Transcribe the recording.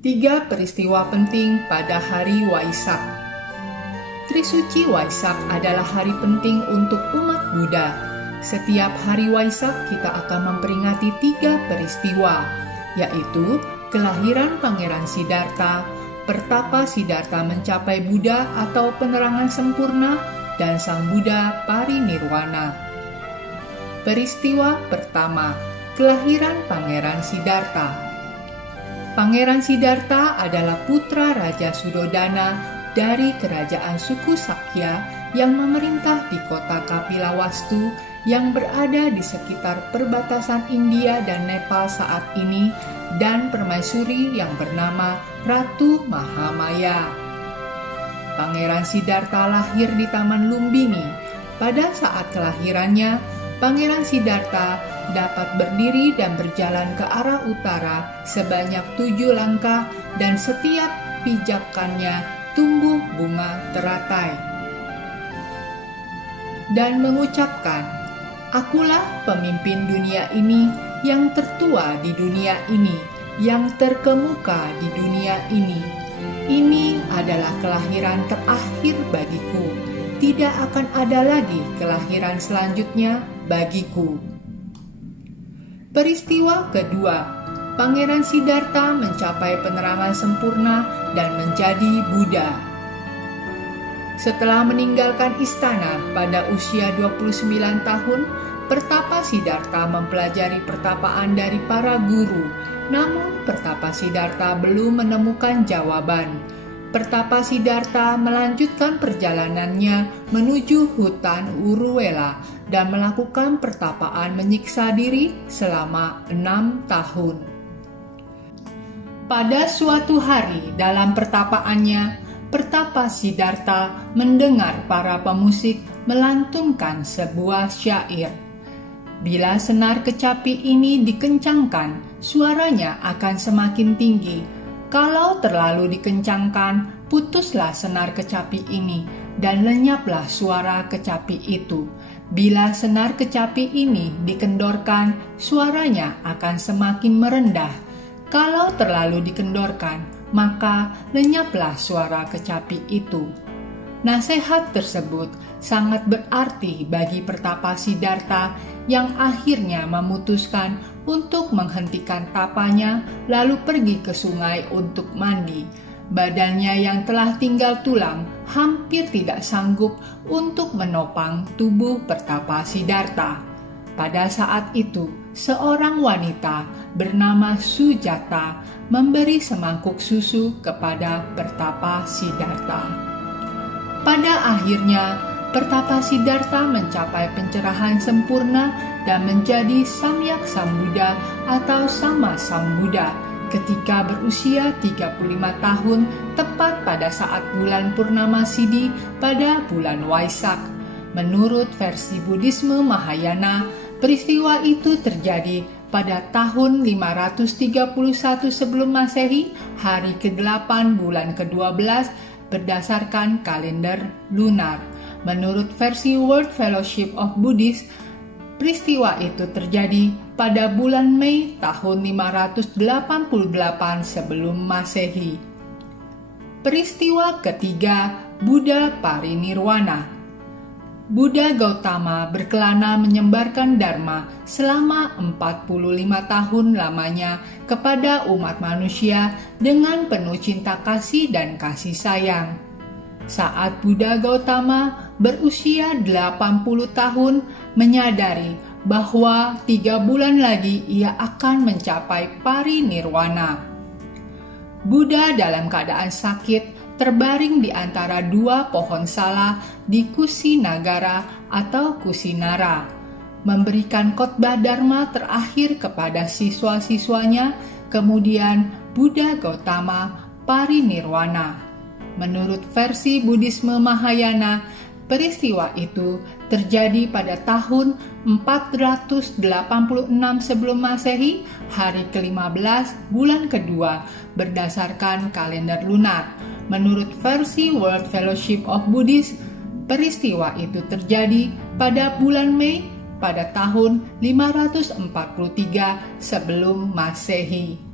Tiga peristiwa penting pada hari Waisak. Trisuci Waisak adalah hari penting untuk umat Buddha. Setiap hari Waisak kita akan memperingati tiga peristiwa, yaitu kelahiran Pangeran Siddhartha, pertapa Siddhartha mencapai Buddha atau penerangan sempurna, dan Sang Buddha parinirwana. Peristiwa pertama, kelahiran Pangeran Siddhartha. Pangeran Siddhartha adalah putra Raja Sudodana dari kerajaan suku Sakya yang memerintah di kota Kapilawastu yang berada di sekitar perbatasan India dan Nepal saat ini, dan permaisuri yang bernama Ratu Mahamaya. Pangeran Siddhartha lahir di Taman Lumbini. Pada saat kelahirannya, Pangeran Siddhartha dapat berdiri dan berjalan ke arah utara sebanyak 7 langkah, dan setiap pijakannya tumbuh bunga teratai. Dan mengucapkan, "Akulah pemimpin dunia ini, yang tertua di dunia ini, yang terkemuka di dunia ini. Ini adalah kelahiran terakhir bagiku. Tidak akan ada lagi kelahiran selanjutnya bagiku." Peristiwa kedua, Pangeran Siddhartha mencapai penerangan sempurna dan menjadi Buddha. Setelah meninggalkan istana pada usia 29 tahun, pertapa Siddhartha mempelajari pertapaan dari para guru. Namun pertapa Siddhartha belum menemukan jawaban. Pertapa Siddhartha melanjutkan perjalanannya menuju hutan Uruwela dan melakukan pertapaan menyiksa diri selama 6 tahun. Pada suatu hari dalam pertapaannya, pertapa Siddhartha mendengar para pemusik melantunkan sebuah syair. Bila senar kecapi ini dikencangkan, suaranya akan semakin tinggi. Kalau terlalu dikencangkan, putuslah senar kecapi ini dan lenyaplah suara kecapi itu. Bila senar kecapi ini dikendorkan, suaranya akan semakin merendah. Kalau terlalu dikendorkan, maka lenyaplah suara kecapi itu. Nasihat tersebut sangat berarti bagi pertapa Siddhartha yang akhirnya memutuskan untuk menghentikan tapanya lalu pergi ke sungai untuk mandi. Badannya yang telah tinggal tulang hampir tidak sanggup untuk menopang tubuh pertapa Siddhartha. Pada saat itu, seorang wanita bernama Sujata memberi semangkuk susu kepada pertapa Siddhartha. Pada akhirnya, pertapa Siddhartha mencapai pencerahan sempurna dan menjadi Samyak Sambuddha atau Sama Sambuddha ketika berusia 35 tahun, tepat pada saat bulan Purnama Sidhi pada bulan Waisak. Menurut versi Buddhisme Mahayana, peristiwa itu terjadi pada tahun 531 sebelum Masehi, hari ke-8 bulan ke-12 berdasarkan kalender lunar. Menurut versi World Fellowship of Buddhists, peristiwa itu terjadi pada bulan Mei tahun 588 sebelum Masehi. Peristiwa ketiga, Buddha parinirwana. Buddha Gautama berkelana menyebarkan Dharma selama 45 tahun lamanya kepada umat manusia dengan penuh cinta kasih dan kasih sayang. Saat Buddha Gautama berusia 80 tahun, menyadari bahwa 3 bulan lagi ia akan mencapai parinirwana. Buddha dalam keadaan sakit terbaring di antara 2 pohon sala di Kusinagara atau Kusinara, memberikan khotbah Dharma terakhir kepada siswa-siswanya, kemudian Buddha Gautama parinirwana. Menurut versi Buddhisme Mahayana, peristiwa itu terjadi pada tahun 486 sebelum Masehi, hari ke-15 bulan kedua berdasarkan kalender lunar. Menurut versi World Fellowship of Buddhists, peristiwa itu terjadi pada bulan Mei pada tahun 543 sebelum Masehi.